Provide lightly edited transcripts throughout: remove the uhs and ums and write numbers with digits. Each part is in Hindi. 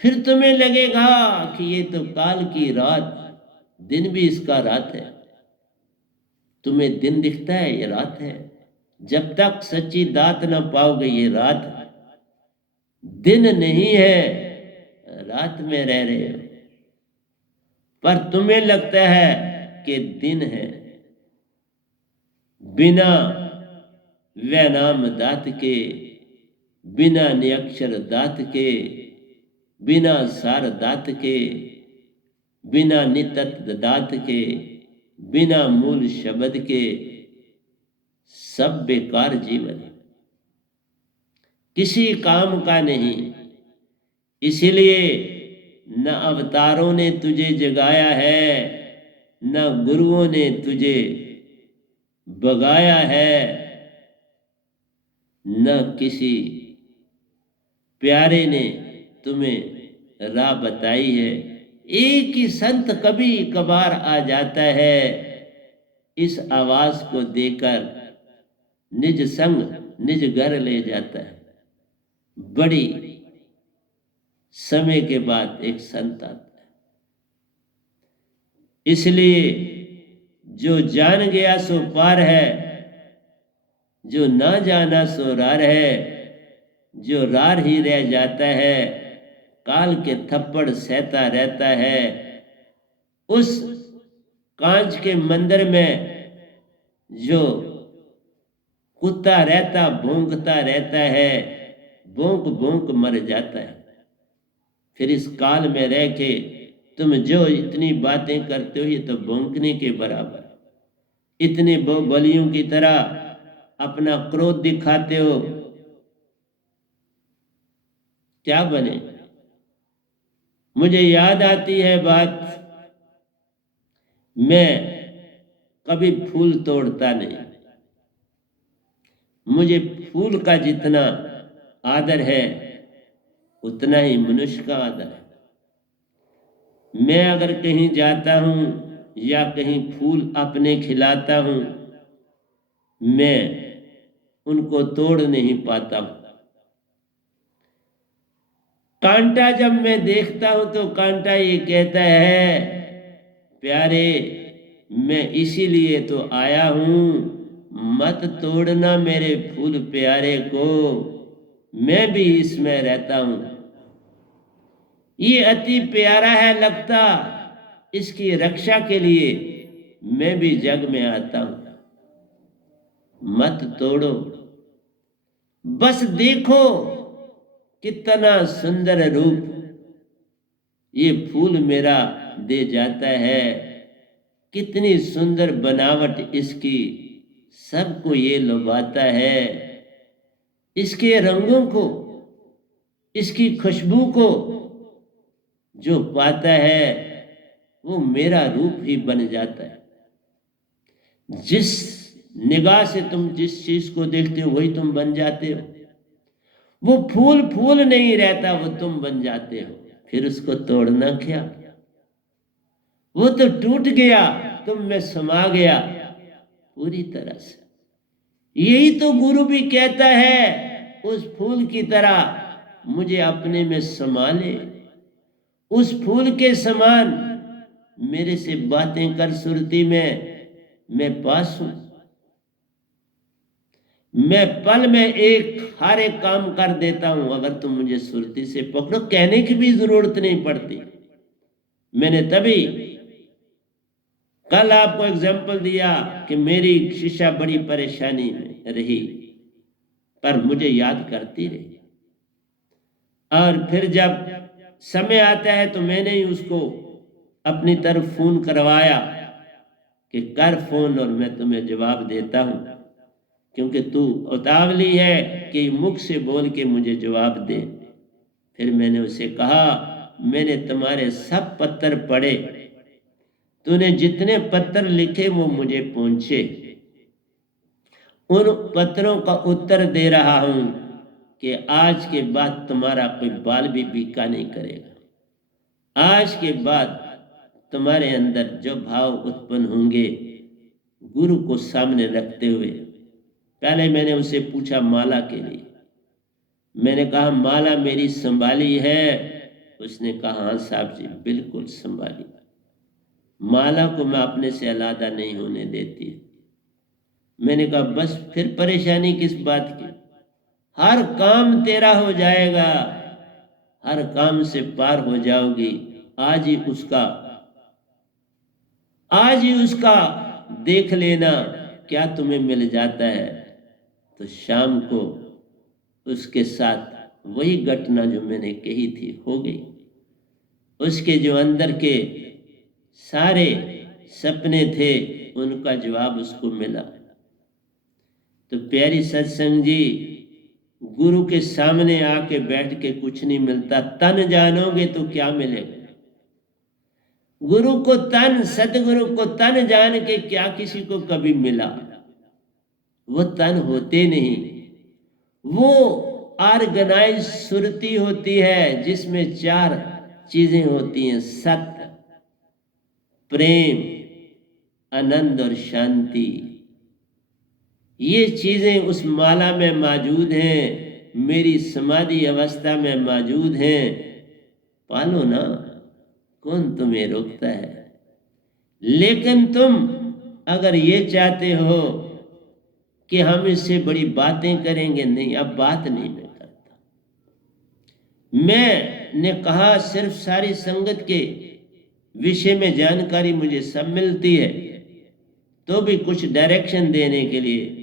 फिर तुम्हें लगेगा कि ये तो काल की रात, दिन भी इसका रात है। तुम्हें दिन दिखता है, ये रात है। जब तक सच्ची दात न पाओगे ये रात है। दिन नहीं है, रात में रह रहे हो, पर तुम्हें लगता है कि दिन है। बिना वैनाम दात के, बिना निअक्षर दात के, बिना सार दात के, बिना नितत्व दात के, बिना मूल शब्द के, सब बेकार जीवन, किसी काम का नहीं। इसीलिए न अवतारों ने तुझे जगाया है, न गुरुओं ने तुझे बगाया है, न किसी प्यारे ने तुम्हें राह बताई है। एक ही संत कभी कभार आ जाता है, इस आवाज को देकर निज संग निज घर ले जाता है। बड़ी समय के बाद एक संत आता है। इसलिए जो जान गया सो पार है, जो ना जाना सो रार है। जो रार ही रह जाता है, काल के थप्पड़ सहता रहता है। उस कांच के मंदिर में जो कुत्ता रहता भौंकता रहता है, भौंक भौंक मर जाता है। फिर इस काल में रह के तुम जो इतनी बातें करते हो, ये तो भौंकने के बराबर। इतने बलियों की तरह अपना क्रोध दिखाते हो, क्या बने। मुझे याद आती है बात, मैं कभी फूल तोड़ता नहीं। मुझे फूल का जितना आदर है, उतना ही मनुष्य का आदर है। मैं अगर कहीं जाता हूं या कहीं फूल अपने खिलाता हूं, मैं उनको तोड़ नहीं पाता हूं। कांटा जब मैं देखता हूं तो कांटा ये कहता है, प्यारे मैं इसीलिए तो आया हूं, मत तोड़ना मेरे फूल प्यारे को, मैं भी इसमें रहता हूं। ये अति प्यारा है लगता, इसकी रक्षा के लिए मैं भी जग में आता हूं। मत तोड़ो, बस देखो कितना सुंदर रूप ये फूल मेरा दे जाता है। कितनी सुंदर बनावट इसकी, सबको ये लुभाता है। इसके रंगों को, इसकी खुशबू को जो पाता है, वो मेरा रूप ही बन जाता है। जिस निगाह से तुम जिस चीज को देखते हो, वही तुम बन जाते हो। वो फूल फूल नहीं रहता, वो तुम बन जाते हो। फिर उसको तोड़ना क्या, वो तो टूट गया, तुम में समा गया पूरी तरह से। यही तो गुरु भी कहता है, उस फूल की तरह मुझे अपने में समा ले। उस फूल के समान मेरे से बातें कर सुरती में, मैं पास हूं। मैं पल में एक हर एक काम कर देता हूं, अगर तुम मुझे सुरती से पकड़ो। कहने की भी जरूरत नहीं पड़ती। मैंने तभी कल आपको एग्जाम्पल दिया कि मेरी शिष्या बड़ी परेशानी में रही, पर मुझे याद करती रही। और फिर जब समय आता है तो मैंने ही उसको अपनी तरफ फोन करवाया कि कर फोन और मैं तुम्हें जवाब देता हूं, क्योंकि तू उतावली है कि मुख से बोल के मुझे जवाब दे। फिर मैंने उसे कहा, मैंने तुम्हारे सब पत्र पढ़े, तूने जितने पत्र लिखे वो मुझे पहुंचे। उन पत्रों का उत्तर दे रहा हूं कि आज के बाद तुम्हारा कोई बाल भी बीका नहीं करेगा। आज के बाद तुम्हारे अंदर जो भाव उत्पन्न होंगे, गुरु को सामने रखते हुए। पहले मैंने उसे पूछा माला के लिए। मैंने कहा माला मेरी संभाली है, उसने कहा, हाँ साहब जी, बिल्कुल संभालिए, माला को मैं अपने से अलग नहीं होने देती। मैंने कहा, बस फिर परेशानी किस बात की, हर काम तेरा हो जाएगा, हर काम से पार हो जाओगी। आज ही उसका देख लेना क्या तुम्हें मिल जाता है। तो शाम को उसके साथ वही घटना जो मैंने कही थी हो गई। उसके जो अंदर के सारे सपने थे उनका जवाब उसको मिला। तो प्यारी सत्संग जी, गुरु के सामने आके बैठ के कुछ नहीं मिलता, तन जानोगे तो क्या मिलेगा। गुरु को तन, सतगुरु को तन जान के क्या किसी को कभी मिला। वो तन होते नहीं, वो ऑर्गेनाइज सुरती होती है जिसमें 4 चीजें होती हैं, सत्य, प्रेम, आनंद और शांति। ये चीजें उस माला में मौजूद हैं, मेरी समाधि अवस्था में मौजूद हैं। पालो ना, कौन तुम्हें रोकता है। लेकिन तुम अगर ये चाहते हो कि हम इससे बड़ी बातें करेंगे, नहीं, अब बात नहीं मैं करता। मैंने कहा सिर्फ सारी संगत के विषय में जानकारी मुझे सब मिलती है, तो भी कुछ डायरेक्शन देने के लिए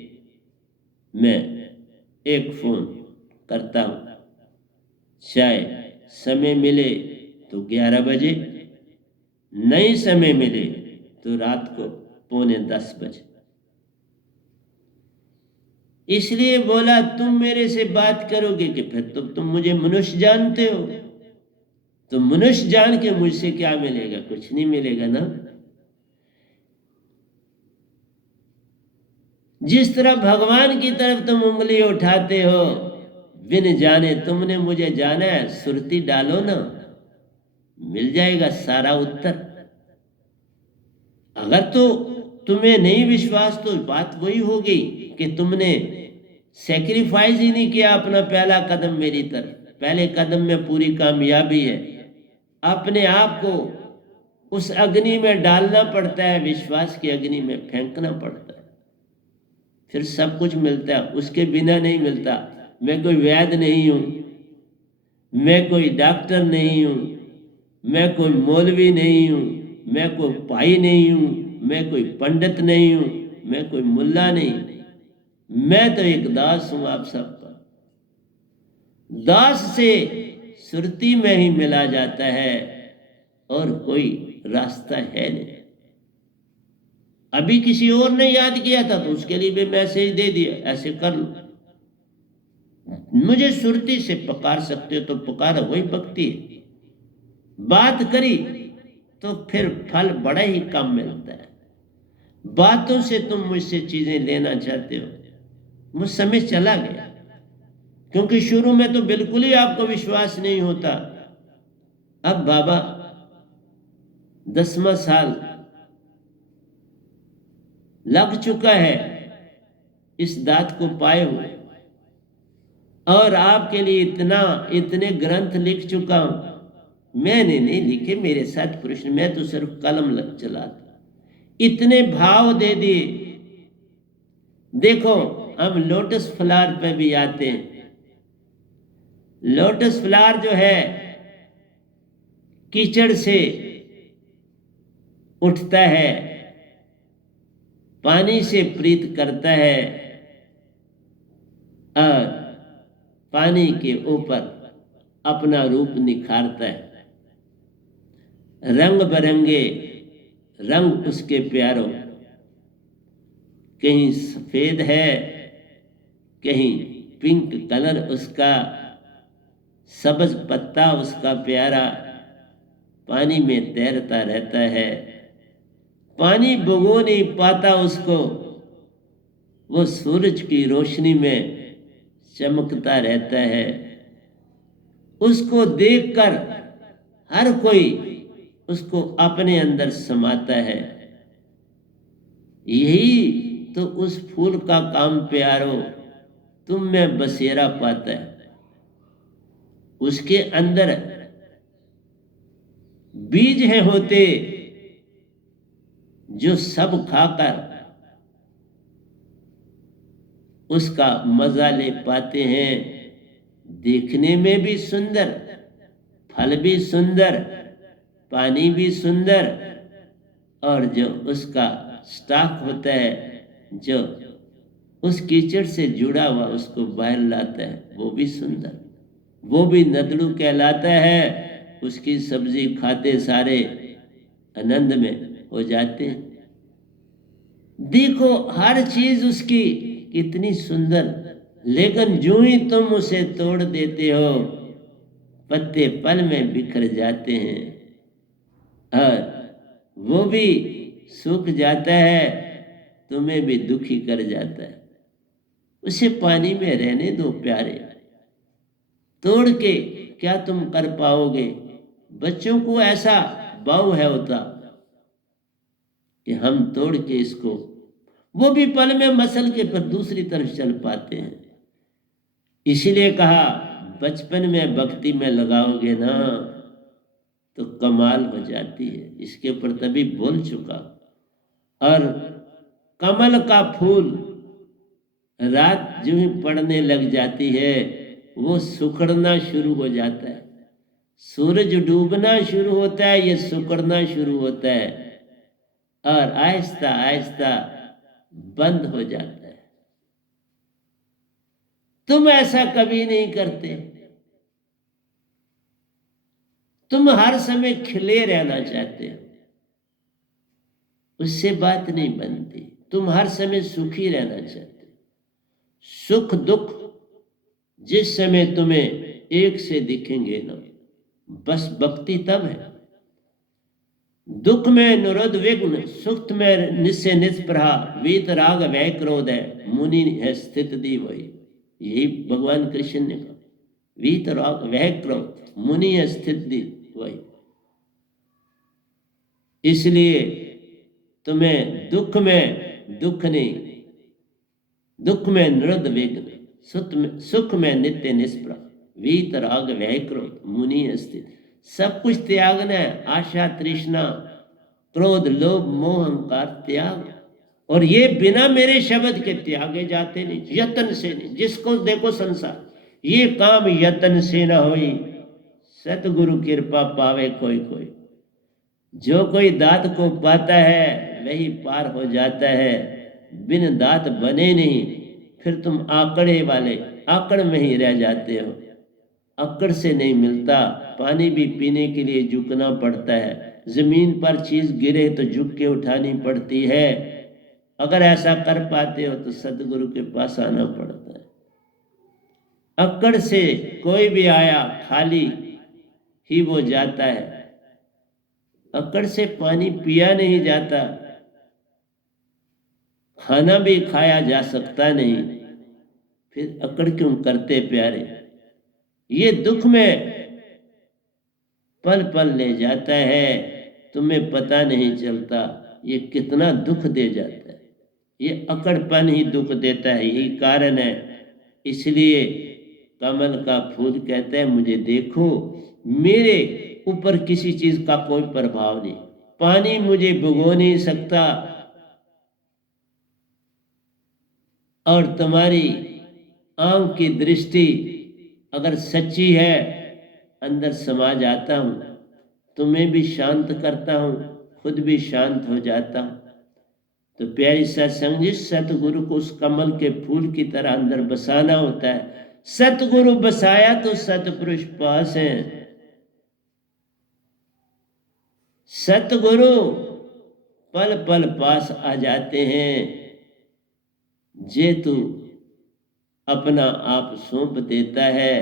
मैं एक फोन करता हूं। चाहे समय मिले तो 11 बजे, नहीं समय मिले तो रात को 9:45 बजे। इसलिए बोला तुम मेरे से बात करोगे कि फिर तो तुम मुझे मनुष्य जानते हो, तो मनुष्य जान के मुझसे क्या मिलेगा, कुछ नहीं मिलेगा ना। जिस तरह भगवान की तरफ तुम उंगली उठाते हो, बिन जाने तुमने मुझे जाना है, सुरती डालो ना, मिल जाएगा सारा उत्तर। अगर तो तुम्हें नहीं विश्वास तो बात वही होगी कि तुमने सैक्रिफाइस ही नहीं किया अपना पहला कदम मेरी तरफ। पहले कदम में पूरी कामयाबी है। अपने आप को उस अग्नि में डालना पड़ता है, विश्वास की अग्नि में फेंकना पड़ता है, फिर सब कुछ मिलता है। उसके बिना नहीं मिलता। मैं कोई वैद्य नहीं हूं, मैं कोई डॉक्टर नहीं हूं, मैं कोई मौलवी नहीं हूं, मैं कोई भाई नहीं हूं, मैं कोई पंडित नहीं हूं, मैं कोई मुल्ला नहीं, मैं तो एक दास हूं आप सबका। दास से सुरती में ही मिला जाता है और कोई रास्ता है नहीं। अभी किसी और ने याद किया था तो उसके लिए भी मैसेज दे दिया, ऐसे कर लो। मुझे सुरती से पुकार सकते हो तो पुकारो, वही भक्ति है। बात करी तो फिर फल बड़ा ही कम मिलता है। बातों से तुम मुझसे चीजें लेना चाहते हो, मुझ समय चला गया, क्योंकि शुरू में तो बिल्कुल ही आपको विश्वास नहीं होता। अब बाबा 10वां साल लग चुका है इस दात को पाए हुए, और आपके लिए इतने ग्रंथ लिख चुका हूं। मैंने नहीं लिखे, मेरे साथ कृष्ण, मैं तो सिर्फ कलम चला था। इतने भाव दे दिए। देखो, हम लोटस फ्लावर पे भी आते हैं। लोटस फ्लावर जो है कीचड़ से उठता है, पानी से प्रीत करता है और पानी के ऊपर अपना रूप निखारता है। रंग बिरंगे रंग उसके प्यारों, कहीं सफेद है, कहीं पिंक कलर उसका, सब्ज पत्ता उसका प्यारा, पानी में तैरता रहता है। पानी भुगो नहीं पाता उसको, वो सूरज की रोशनी में चमकता रहता है। उसको देखकर हर कोई उसको अपने अंदर समाता है। यही तो उस फूल का काम प्यारो, तुम में बसेरा पाता है। उसके अंदर बीज हैं होते जो सब खाकर उसका मजा ले पाते हैं। देखने में भी सुंदर, फल भी सुंदर, पानी भी सुंदर, और जो उसका स्टॉक होता है, जो उस कीचड़ से जुड़ा हुआ उसको बाहर लाता है, वो भी सुंदर, वो भी नदड़ू कहलाता है। उसकी सब्जी खाते सारे आनंद में हो जाते हैं। देखो हर चीज उसकी कितनी सुंदर, लेकिन जो ही तुम उसे तोड़ देते हो, पत्ते पल में बिखर जाते हैं और वो भी सूख जाता है, तुम्हें भी दुखी कर जाता है। उसे पानी में रहने दो प्यारे, तोड़ के क्या तुम कर पाओगे। बच्चों को ऐसा भाव है होता कि हम तोड़ के इसको, वो भी पल में मसल के पर दूसरी तरफ चल पाते हैं। इसलिए कहा बचपन में भक्ति में लगाओगे ना तो कमाल हो जाती है। इसके ऊपर तभी बोल चुका। और कमल का फूल रात जो ही पड़ने लग जाती है वो सुखड़ना शुरू हो जाता है। सूरज डूबना शुरू होता है, ये सुखड़ना शुरू होता है और आहिस्ता आहिस्ता बंद हो जाता है। तुम ऐसा कभी नहीं करते, तुम हर समय खिले रहना चाहते हो, उससे बात नहीं बनती। तुम हर समय सुखी रहना चाहते हो। सुख दुख जिस समय तुम्हें एक से दिखेंगे ना, बस भक्ति तब है। दुख में निरोध विघ्न, सुख में निश्चय निष्प्रहा, वीत राग वह क्रोध है, मुनि है स्थित दी वही। यही भगवान कृष्ण ने कहा, वीत राग वह क्रोध, मुनि है स्थित दी वही। इसलिए तुम्हें दुख में दुख नहीं, दुख में निरोध विघ्न, सुख में नित्य निष्प्रह, वीत राग वह क्रोध, मुनि है स्थित। सब कुछ त्यागना है, आशा तृष्णा क्रोध लोभ मोह अहंकार त्याग। और ये बिना मेरे शब्द के त्यागे जाते नहीं, यत्न से नहीं। जिसको देखो संसार, ये काम यत्न से न होई, सतगुरु कृपा पावे कोई कोई। जो कोई दात को पाता है वही पार हो जाता है, बिन दात बने नहीं। फिर तुम आकड़े वाले आकड़ में ही रह जाते हो। अक्कड़ से नहीं मिलता, पानी भी पीने के लिए झुकना पड़ता है, जमीन पर चीज गिरे तो झुक के उठानी पड़ती है। अगर ऐसा कर पाते हो तो सदगुरु के पास आना पड़ता है। अक्कड़ से कोई भी आया खाली ही वो जाता है, अक्कड़ से पानी पिया नहीं जाता, खाना भी खाया जा सकता नहीं। फिर अक्कड़ क्यों करते प्यारे। ये दुख में पल पल ले जाता है, तुम्हें पता नहीं चलता ये कितना दुख दे जाता है। ये अकड़पन ही दुख देता है, यही कारण है। इसलिए कमल का फूल कहता है मुझे देखो, मेरे ऊपर किसी चीज का कोई प्रभाव नहीं, पानी मुझे भिगो नहीं सकता। और तुम्हारी आंख की दृष्टि अगर सच्ची है, अंदर समा जाता हूं, तुम्हें भी शांत करता हूं, खुद भी शांत हो जाता हूं। तो प्यारी सत्संग जी, सतगुरु को उस कमल के फूल की तरह अंदर बसाना होता है। सतगुरु बसाया तो सतपुरुष पास है। सतगुरु पल पल पास आ जाते हैं। जे तू अपना आप सौंप देता है,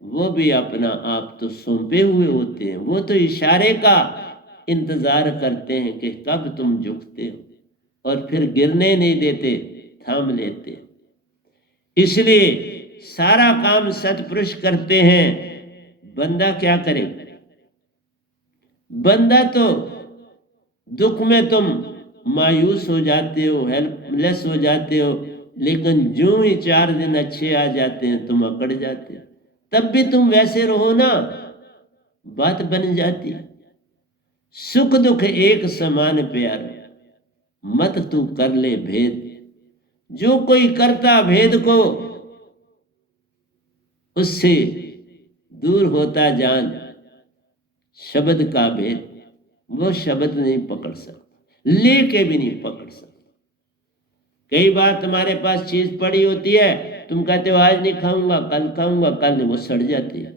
वो भी अपना आप तो सौंपे हुए होते हैं। वो तो इशारे का इंतजार करते हैं कि कब तुम झुकते हो, और फिर गिरने नहीं देते, थाम लेते। इसलिए सारा काम सतपुरुष करते हैं। बंदा क्या करे। बंदा तो दुख में तुम मायूस हो जाते हो, हेल्पलेस हो जाते हो, लेकिन जो ही 4 दिन अच्छे आ जाते हैं तुम अकड़ जाते हो। तब भी तुम वैसे रहो ना, बात बन जाती है। सुख दुख एक समान प्यार, मत तू कर ले भेद। जो कोई करता भेद को, उससे दूर होता जान शब्द का भेद। वो शब्द नहीं पकड़ सकता, लेके भी नहीं पकड़ सकता। कई बार तुम्हारे पास चीज पड़ी होती है, तुम कहते हो आज नहीं खाऊंगा, कल खाऊंगा, कल वो सड़ जाती है।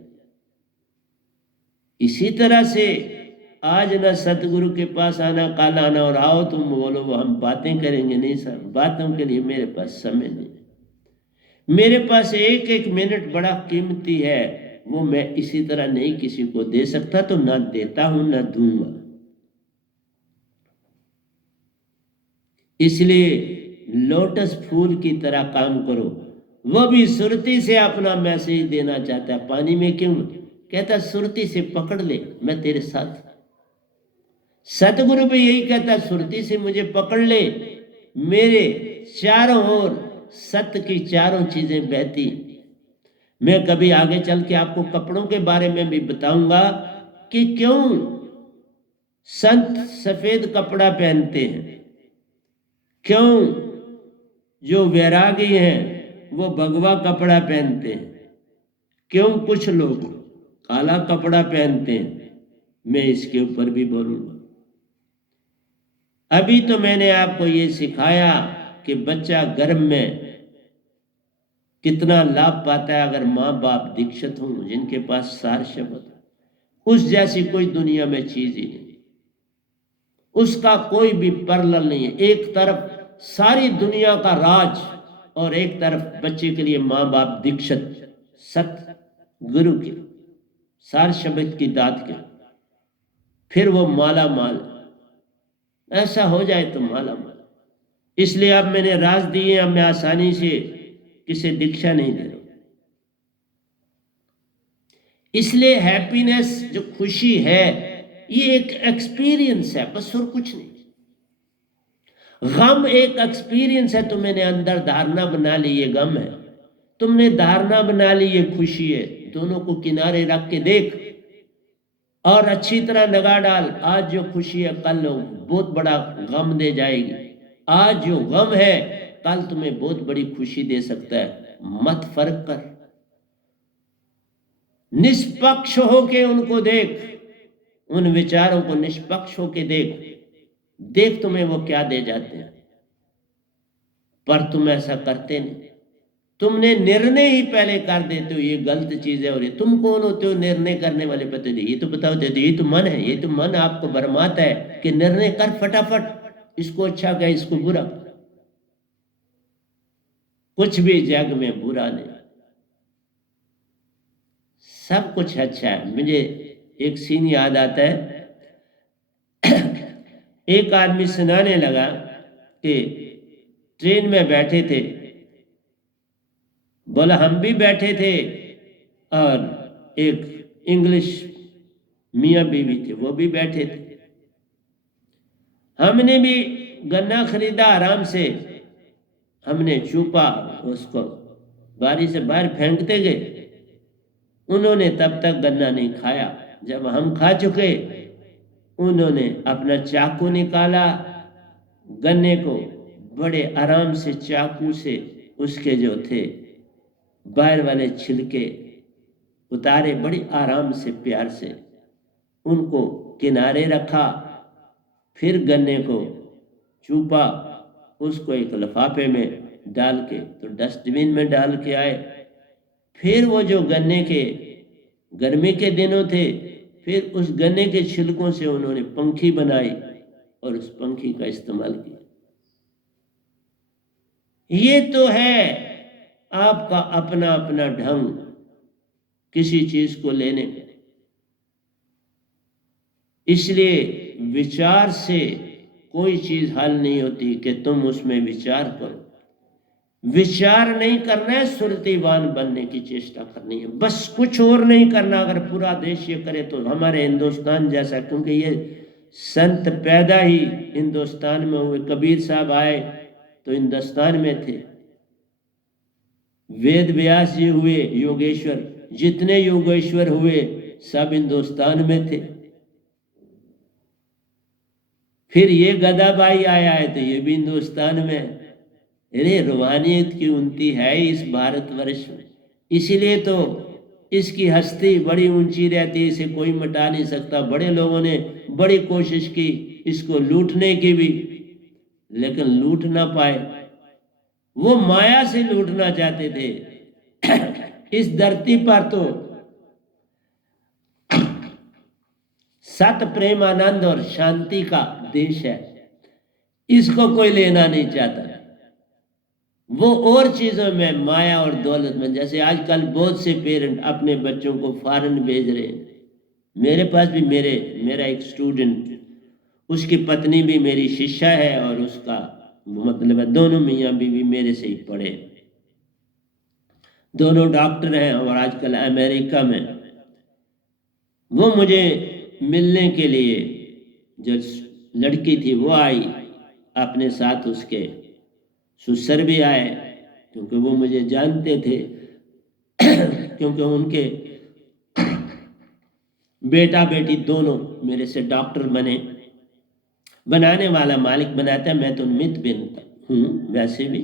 इसी तरह से आज ना सतगुरु के पास आना, कल आना, और आओ तुम बोलो वो हम बातें करेंगे। नहीं सर, बातों के लिए मेरे पास समय नहीं है। मेरे पास एक एक मिनट बड़ा कीमती है, वो मैं इसी तरह नहीं किसी को दे सकता, तो ना देता हूं ना दूंगा। इसलिए लोटस फूल की तरह काम करो। वो भी सुरती से अपना मैसेज देना चाहता है। पानी में क्यों? कहता सुरती से पकड़ ले, मैं तेरे साथ। सतगुरु भी यही कहता, सुरती से मुझे पकड़ ले। मेरे चारों ओर सत्य की चारों चीजें बहती। मैं कभी आगे चल के आपको कपड़ों के बारे में भी बताऊंगा कि क्यों संत सफेद कपड़ा पहनते हैं, क्यों जो वैरागी हैं वो भगवा कपड़ा पहनते हैं, क्यों कुछ लोग काला कपड़ा पहनते हैं। मैं इसके ऊपर भी बोलूंगा। अभी तो मैंने आपको ये सिखाया कि बच्चा गर्भ में कितना लाभ पाता है अगर माँ बाप दीक्षित हों, जिनके पास सार शब्द। उस जैसी कोई दुनिया में चीज ही नहीं, उसका कोई भी पैरेलल नहीं है। एक तरफ सारी दुनिया का राज और एक तरफ बच्चे के लिए माँ बाप दीक्षित सत्य गुरु के सार शब्द की दात के, फिर वो माला माल। ऐसा हो जाए तो माला माल। इसलिए अब मैंने राज दिए, अब मैं आसानी से किसी दीक्षा नहीं दे रहा। इसलिए हैप्पीनेस जो खुशी है ये एक एक्सपीरियंस है बस, और कुछ नहीं। गम एक एक्सपीरियंस है, तुमने अंदर धारणा बना ली ये गम है, तुमने धारणा बना ली ये खुशी है। दोनों को किनारे रख के देख और अच्छी तरह लगा डाल। आज जो खुशी है कल बहुत बड़ा गम दे जाएगी। आज जो गम है कल तुम्हें बहुत बड़ी खुशी दे सकता है। मत फर्क कर, निष्पक्ष होके उनको देख, उन विचारों को निष्पक्ष होके देख, देख तुम्हें वो क्या दे जाते हैं। पर तुम ऐसा करते नहीं, तुमने निर्णय ही पहले कर देते हो ये गलत चीज है। और ये तुम कौन होते हो निर्णय करने वाले? पता नहीं, ये तो बताओ देते, ये तो मन है, ये तो मन आपको भरमाता है कि निर्णय कर फटाफट, इसको अच्छा कह इसको बुरा। कुछ भी जग में बुरा नहीं, सब कुछ अच्छा है। मुझे एक सीन याद आता है। एक आदमी सुनाने लगा कि ट्रेन में बैठे थे, बोला हम भी बैठे थे और एक इंग्लिश मियाँ बीवी थे, वो भी बैठे थे। हमने भी गन्ना खरीदा आराम से, हमने छुपा उसको, बारी से बाहर फेंकते गए। उन्होंने तब तक गन्ना नहीं खाया। जब हम खा चुके, उन्होंने अपना चाकू निकाला, गन्ने को बड़े आराम से चाकू से उसके जो थे बाहर वाले छिलके उतारे, बड़ी आराम से प्यार से उनको किनारे रखा। फिर गन्ने को चूपा, उसको एक लिफाफे में डाल के तो डस्टबिन में डाल के आए। फिर वो जो गन्ने के गर्मी के दिनों थे, फिर उस गन्ने के छिलकों से उन्होंने पंखी बनाई और उस पंखी का इस्तेमाल किया। ये तो है आपका अपना अपना ढंग किसी चीज को लेने में। इसलिए विचार से कोई चीज हल नहीं होती कि तुम उसमें विचार करो। विचार नहीं करना है, सुरतीवान बनने की चेष्टा करनी है, बस कुछ और नहीं करना। अगर पूरा देश ये करे तो हमारे हिंदुस्तान जैसा, क्योंकि ये संत पैदा ही हिंदुस्तान में हुए। कबीर साहब आए तो हिंदुस्तान में थे, वेद व्यास जी हुए योगेश्वर, जितने योगेश्वर हुए सब हिंदुस्तान में थे। फिर ये गदाबाई आया है तो ये भी हिंदुस्तान में। अरे रूहानियत की उन्नति है इस भारतवर्ष में, इसीलिए तो इसकी हस्ती बड़ी ऊंची रहती है, इसे कोई मिटा नहीं सकता। बड़े लोगों ने बड़ी कोशिश की इसको लूटने की भी, लेकिन लूट ना पाए। वो माया से लूटना चाहते थे। इस धरती पर तो सत प्रेम आनंद और शांति का देश है, इसको कोई लेना नहीं चाहता। वो और चीजों में माया और दौलत में, जैसे आजकल बहुत से पेरेंट अपने बच्चों को फॉरेन भेज रहे हैं। मेरे पास भी मेरा एक स्टूडेंट, उसकी पत्नी भी मेरी शिष्या है और उसका मतलब है दोनों मियाँ बीवी मेरे से ही पढ़े, दोनों डॉक्टर हैं और आजकल अमेरिका में। वो मुझे मिलने के लिए, जो लड़की थी वो आई, अपने साथ उसके ससुर भी आए, क्योंकि वो मुझे जानते थे। क्योंकि उनके बेटा बेटी दोनों मेरे से डॉक्टर बने। बनाने वाला मालिक बनाता है, मैं तो निमित्त बनता हूँ वैसे भी।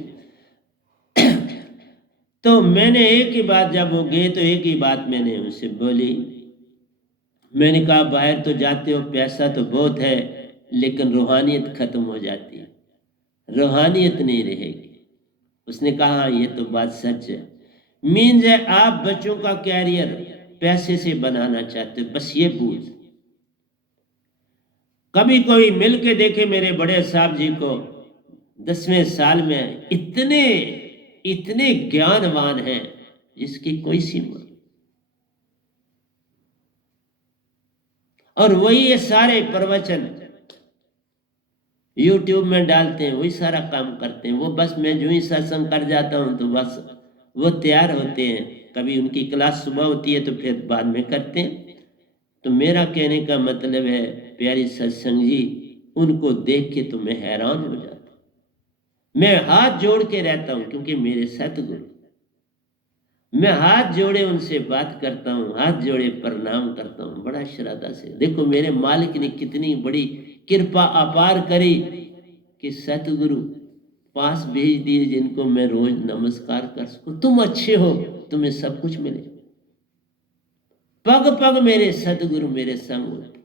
तो मैंने एक ही बात, जब वो गए तो एक ही बात मैंने उनसे बोली। मैंने कहा बाहर तो जाते हो, पैसा तो बहुत है, लेकिन रूहानियत खत्म हो जाती है, रूहानियत नहीं रहेगी। उसने कहा ये तो बात सच है। मीन्स है आप बच्चों का कैरियर पैसे से बनाना चाहते हो, बस ये भूल। कभी कोई मिल के देखे मेरे बड़े साहब जी को, 10वें साल में इतने इतने ज्ञानवान हैं जिसकी कोई सीमा। और वही ये सारे प्रवचन YouTube में डालते हैं, वही सारा काम करते हैं। वो बस मैं जो ही सत्संग कर जाता हूँ तो बस वो तैयार होते हैं। कभी उनकी क्लास सुबह होती है तो फिर बाद में करते हैं। तो मेरा कहने का मतलब है प्यारी सत्संग जी, उनको देख के तो मैं हैरान हो जाता हूँ। मैं हाथ जोड़ के रहता हूँ, क्योंकि मेरे सतगुरु, मैं हाथ जोड़े उनसे बात करता हूँ, हाथ जोड़े प्रणाम करता हूँ बड़ा श्रद्धा से। देखो मेरे मालिक ने कितनी बड़ी कृपा अपार करी कि सतगुरु पास भेज दिए, जिनको मैं रोज नमस्कार कर सकूं। तुम अच्छे हो, तुम्हें सब कुछ मिले। पग पग मेरे सतगुरु मेरे संग होते।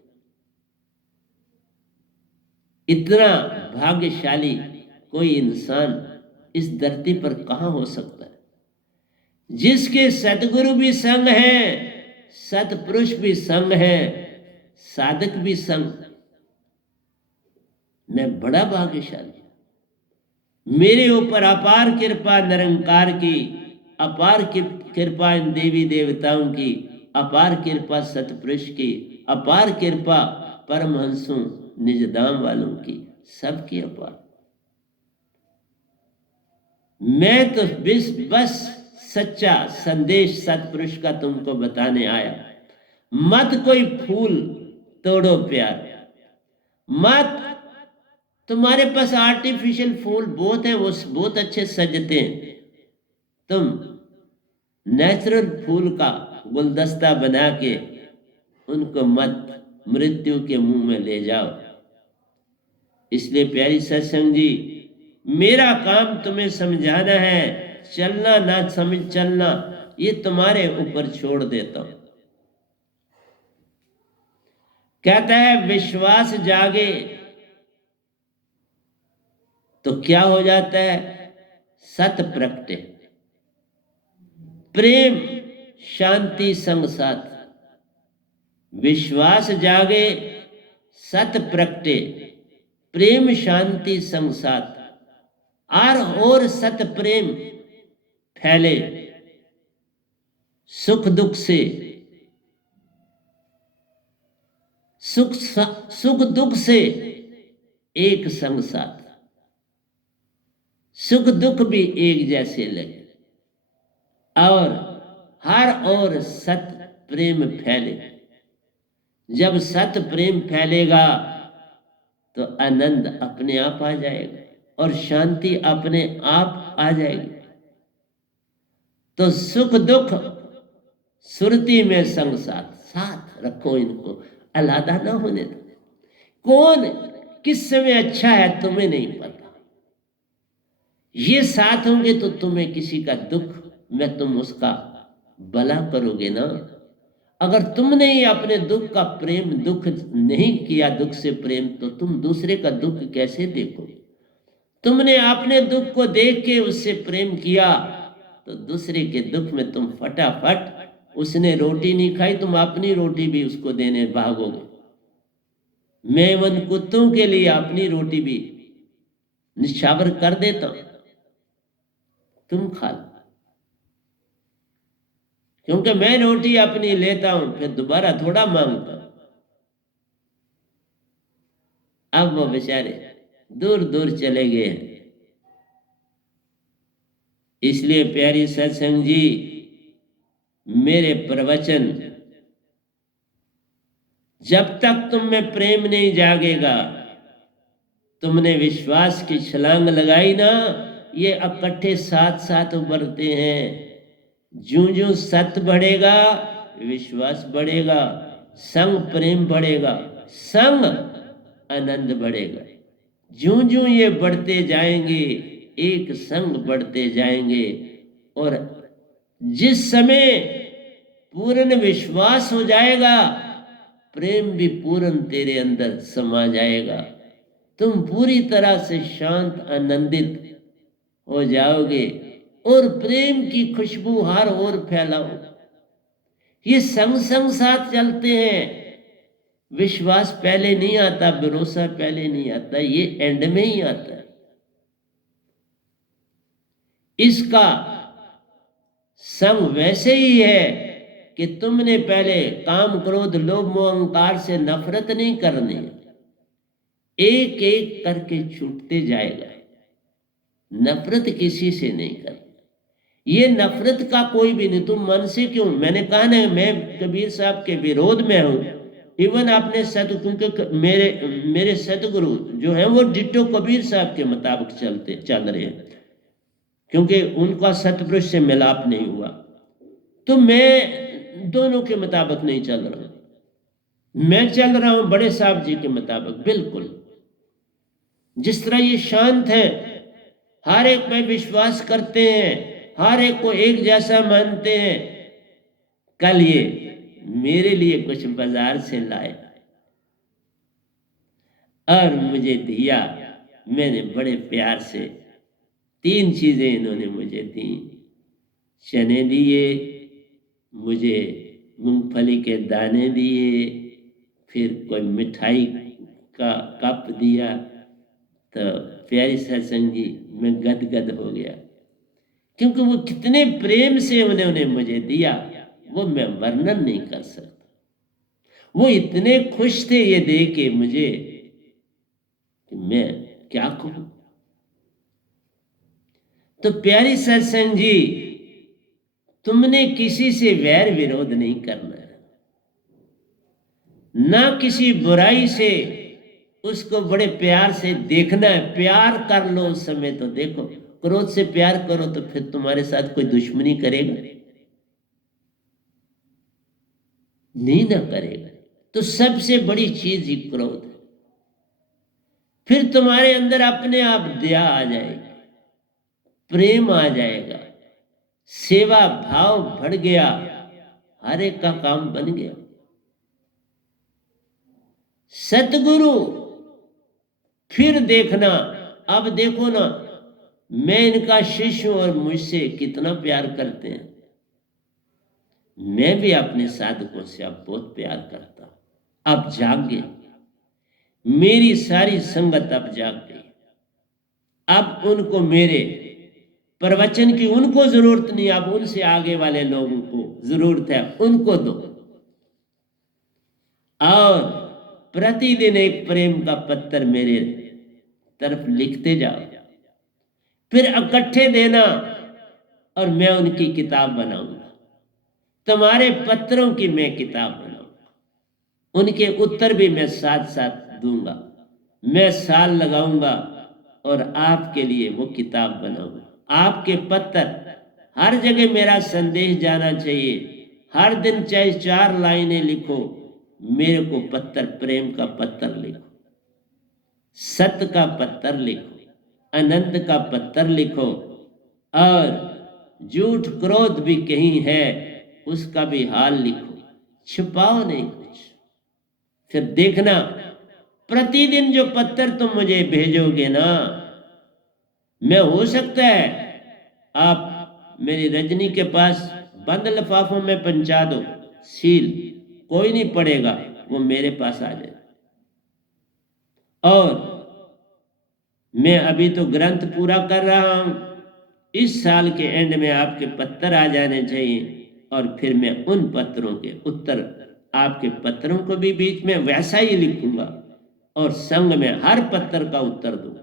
इतना भाग्यशाली कोई इंसान इस धरती पर कहां हो सकता है, जिसके सतगुरु भी संग है, सतपुरुष भी संग है, साधक भी संग। मैं बड़ा भाग्यशाली। मेरे ऊपर अपार कृपा निरंकार की, अपार कृपा इन देवी देवताओं की, अपार कृपा सतपुरुष की, अपार कृपा परमहंसों निजधाम वालों की, सबकी अपार। मैं तो बस सच्चा संदेश सतपुरुष का तुमको बताने आया। मत कोई फूल तोड़ो प्यार, मत। तुम्हारे पास आर्टिफिशियल फूल बहुत है, वो बहुत अच्छे सजते हैं। तुम नेचुरल फूल का गुलदस्ता बना के उनको मत मृत्यु के मुंह में ले जाओ। इसलिए प्यारी सत्संग जी, मेरा काम तुम्हें समझाना है, चलना ना समझ चलना ये तुम्हारे ऊपर छोड़ देता हूं। कहता है विश्वास जागे तो क्या हो जाता है, सत प्रगटे, प्रेम शांति संग साथ। विश्वास जागे सत प्रगटे, प्रेम शांति संग साथ। और सत प्रेम फैले, सुख दुख से, सुख दुख से एक संग साथ। सुख दुख भी एक जैसे लगे और हर ओर सत प्रेम फैले। जब सत प्रेम फैलेगा तो आनंद अपने आप आ जाएगा और शांति अपने आप आ जाएगी। तो सुख दुख सुरती में संग साथ, साथ रखो इनको, अलहदा ना होने दो। कौन किस समय अच्छा है तुम्हें नहीं पता। ये साथ होंगे तो तुम्हें किसी का दुख में तुम उसका भला करोगे ना। अगर तुमने ही अपने दुख का प्रेम दुख नहीं किया, दुख से प्रेम, तो तुम दूसरे का दुख कैसे देखोगे। तुमने अपने दुख को देख के उससे प्रेम किया तो दूसरे के दुख में तुम फटाफट, उसने रोटी नहीं खाई तुम अपनी रोटी भी उसको देने भागोगे। मैं उन कुत्तों के लिए अपनी रोटी भी निछावर कर देता हूं, तुम खा लो। क्योंकि मैं रोटी अपनी लेता हूं फिर दोबारा थोड़ा मांगता हूं। अब वो बेचारे दूर दूर चले गए हैं। इसलिए प्यारी सत्संग जी, मेरे प्रवचन जब तक तुम में प्रेम नहीं जागेगा, तुमने विश्वास की छलांग लगाई ना, ये इकट्ठे साथ साथ उभरते हैं। ज्यों ज्यों सत्य बढ़ेगा विश्वास बढ़ेगा, संग प्रेम बढ़ेगा, संग आनंद बढ़ेगा। ज्यों ज्यों ये बढ़ते जाएंगे, एक संग बढ़ते जाएंगे। और जिस समय पूर्ण विश्वास हो जाएगा, प्रेम भी पूर्ण तेरे अंदर समा जाएगा। तुम पूरी तरह से शांत आनंदित हो जाओगे और प्रेम की खुशबू हर ओर फैलाओ। ये संग संग साथ चलते हैं। विश्वास पहले नहीं आता, भरोसा पहले नहीं आता, ये एंड में ही आता है। इसका संग वैसे ही है कि तुमने पहले काम क्रोध लोभ मोह अहंकार से नफरत नहीं करनी, एक एक करके छूटते जाएगा। नफरत किसी से नहीं करनी। ये नफरत का कोई भी नहीं। तुम मन से क्यों, मैंने कहा ना मैं कबीर साहब के विरोध में हूं। इवन आपने क्योंकि मेरे सतगुरु जो है वो डिट्टो कबीर साहब के मुताबिक चल रहे हैं, क्योंकि उनका सतपुरुष से मिलाप नहीं हुआ। तो मैं दोनों के मुताबिक नहीं चल रहा, मैं चल रहा हूं बड़े साहब जी के मुताबिक। बिल्कुल जिस तरह ये शांत है, हर एक पे विश्वास करते हैं, हर एक को एक जैसा मानते हैं। कल ये मेरे लिए कुछ बाजार से लाए और मुझे दिया। मैंने बड़े प्यार से 3 चीजें इन्होंने मुझे दी। चने दिए, मुझे मूंगफली के दाने दिए, फिर कोई मिठाई का कप दिया। तो प्यारी सत्संग जी, मैं गदगद हो गया, क्योंकि वो कितने प्रेम से उन्होंने मुझे दिया वो मैं वर्णन नहीं कर सकता। वो इतने खुश थे ये दे के मुझे कि मैं क्या कहूं। तो प्यारी सत्संग जी, तुमने किसी से वैर विरोध नहीं करना है, ना किसी बुराई से उसको बड़े प्यार से देखना है। प्यार कर लो उस समय तो देखो, क्रोध से प्यार करो तो फिर तुम्हारे साथ कोई दुश्मनी करेगा नहीं, ना करेगा। तो सबसे बड़ी चीज ही क्रोध है। फिर तुम्हारे अंदर अपने आप दया आ जाएगी, प्रेम आ जाएगा, सेवा भाव बढ़ गया, हर एक का काम बन गया। सतगुरु फिर देखना, अब देखो ना, मैं इनका शिष्य हूं और मुझसे कितना प्यार करते हैं। मैं भी अपने साधकों से अब बहुत प्यार करता हूं। अब जाग गए, मेरी सारी संगत अब जाग गई। अब उनको मेरे प्रवचन की उनको जरूरत नहीं, अब उनसे आगे वाले लोगों को जरूरत है, उनको दो। और प्रतिदिन एक प्रेम का पत्र मेरे तरफ लिखते जाओ, फिर इकट्ठे देना और मैं उनकी किताब बनाऊंगा। तुम्हारे पत्रों की मैं किताब बनाऊंगा, उनके उत्तर भी मैं साथ साथ दूंगा। मैं साल लगाऊंगा और आपके लिए वो किताब बनाऊंगा। आपके पत्र हर जगह मेरा संदेश जाना चाहिए। हर दिन चाहे 4 लाइनें लिखो, मेरे को पत्र, प्रेम का पत्र लिखो। सत्य का पत्थर लिखो, अनंत का पत्थर लिखो, और झूठ क्रोध भी कहीं है उसका भी हाल लिखो, छुपाओ नहीं कुछ। फिर देखना प्रतिदिन जो पत्थर तुम मुझे भेजोगे ना, मैं हो सकता है आप मेरी रजनी के पास बंद लिफाफों में पहुंचा दो, सील, कोई नहीं पड़ेगा, वो मेरे पास आ जाए। और मैं अभी तो ग्रंथ पूरा कर रहा हूं, इस साल के एंड में आपके पत्र आ जाने चाहिए, और फिर मैं उन पत्रों के उत्तर, आपके पत्रों को भी बीच में वैसा ही लिखूंगा, और संग में हर पत्र का उत्तर दूंगा।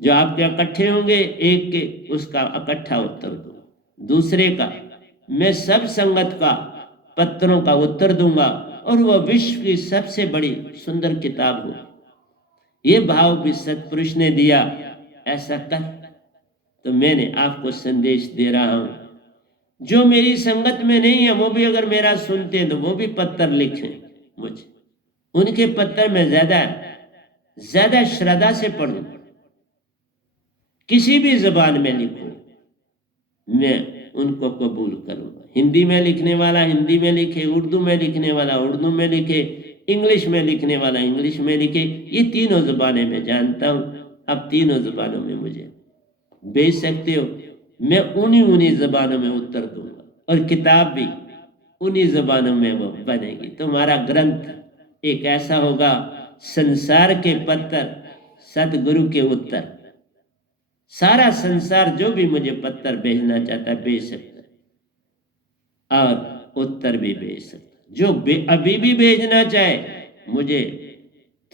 जो आपके इकट्ठे होंगे एक के, उसका इकट्ठा उत्तर दूंगा, दूसरे का, मैं सब संगत का पत्रों का उत्तर दूंगा, और वह विश्व की सबसे बड़ी सुंदर किताब हो। ये भाव भी सतपुरुष ने दिया, ऐसा कर। तो मैंने आपको संदेश दे रहा हूं, जो मेरी संगत में नहीं है वो भी अगर मेरा सुनते हैं तो वो भी पत्र लिखें मुझे, उनके पत्र में ज्यादा श्रद्धा से पढ़ूं, किसी भी जबान में लिखो, मैं उनको कबूल करूंगा। हिंदी में लिखने वाला हिंदी में लिखे, उर्दू में लिखने वाला उर्दू में लिखे, इंग्लिश में लिखने वाला इंग्लिश में लिखे, ये तीनों जबानें मैं जानता हूं। अब तीनों जबानों में मुझे भेज सकते हो, मैं उन्हीं जबानों में उत्तर दूंगा, और किताब भी उन्हीं जबानों में वो बनेगी। तुम्हारा ग्रंथ एक ऐसा होगा, संसार के पत्थर सतगुरु के उत्तर। सारा संसार जो भी मुझे पत्थर भेजना चाहता है भेज सकता है, और उत्तर भी भेज सकता है। जो अभी भी भेजना चाहे मुझे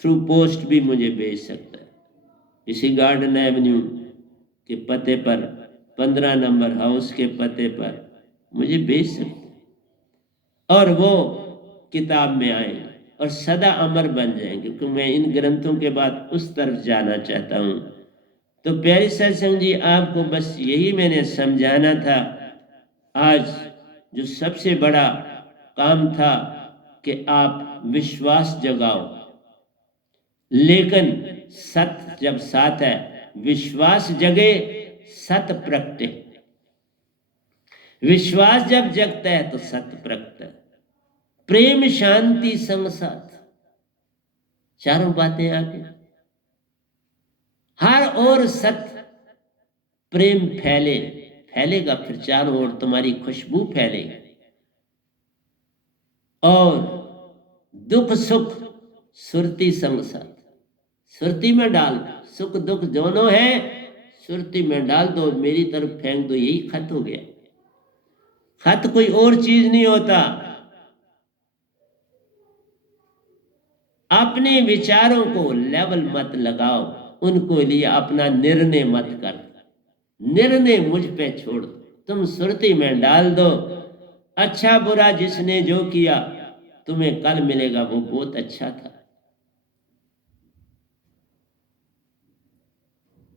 थ्रू पोस्ट भी मुझे भेज सकता है। इसी गार्डन एवेन्यू के पते पर 15 नंबर हाउस के पते पर मुझे भेज सकते हैं, और वो किताब में आएंगे और सदा अमर बन जाएंगे, क्योंकि मैं इन ग्रंथों के बाद उस तरफ जाना चाहता हूं। तो प्यारे सत्संग जी, आपको बस यही मैंने समझाना था। आज जो सबसे बड़ा काम था कि आप विश्वास जगाओ, लेकिन सत्य जब साथ है, विश्वास जगे सत्य प्रगटे। विश्वास जब जगता है तो सत्य प्रगट है। प्रेम शांति संग साथ, चारों बातें आ गई। हर ओर सत्य प्रेम फैलेगा, फिर चारों ओर तुम्हारी खुशबू फैलेगी। और दुख सुख सुरती संग साथ, सुरती में डाल, सुख दुख दोनों है, सुरती में डाल दो, मेरी तरफ फेंक दो, यही खत हो गया। खत कोई और चीज नहीं होता। अपने विचारों को लेवल मत लगाओ, उनको लिए अपना निर्णय मत कर, निर्णय मुझ पे छोड़ दो, तुम सुरती में डाल दो। अच्छा बुरा जिसने जो किया तुम्हें कल मिलेगा वो बहुत अच्छा था।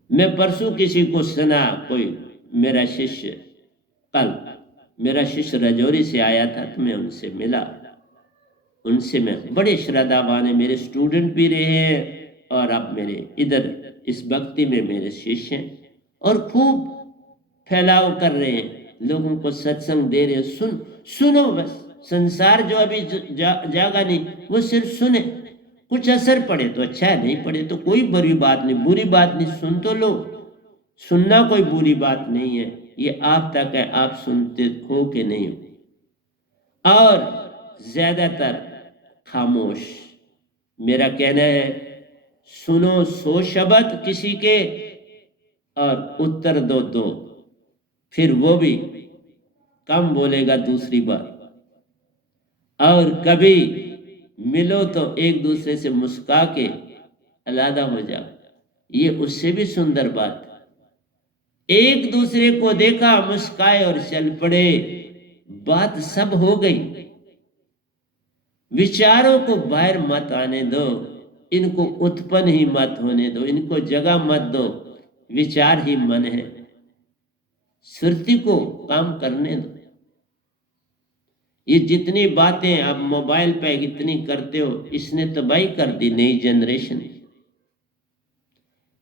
मैं परसों किसी को सुना, कोई मेरा शिष्य, कल मेरा शिष्य रजौरी से आया था, तो मैं उनसे मिला, उनसे मैं बड़े श्रद्धावान है, मेरे स्टूडेंट भी रहे हैं, और अब मेरे इधर इस भक्ति में मेरे शिष्य हैं, और खूब फैलाव कर रहे हैं, लोगों को सत्संग दे रहे हैं। सुनो बस, संसार जो अभी जागा नहीं, वो सिर्फ सुने, कुछ असर पड़े तो अच्छा है, नहीं पड़े तो कोई बुरी बात नहीं, सुन तो लो। सुनना कोई बुरी बात नहीं है, ये आप तक है, आप सुनते हो कि नहीं हो। और ज्यादातर खामोश, मेरा कहना है, सुनो 100 शब्द किसी के और उत्तर दो, फिर वो भी कम बोलेगा दूसरी बार। और कभी मिलो तो एक दूसरे से मुस्का के अलग हो जाओ, ये उससे भी सुंदर बात। एक दूसरे को देखा, मुस्काए और चल पड़े, बात सब हो गई। विचारों को बाहर मत आने दो, इनको उत्पन्न ही मत होने दो, इनको जगह मत दो, विचार ही मन है, सुरती को काम करने दो। ये जितनी बातें आप मोबाइल पे इतनी करते हो, इसने तबाही कर दी नई जनरेशन।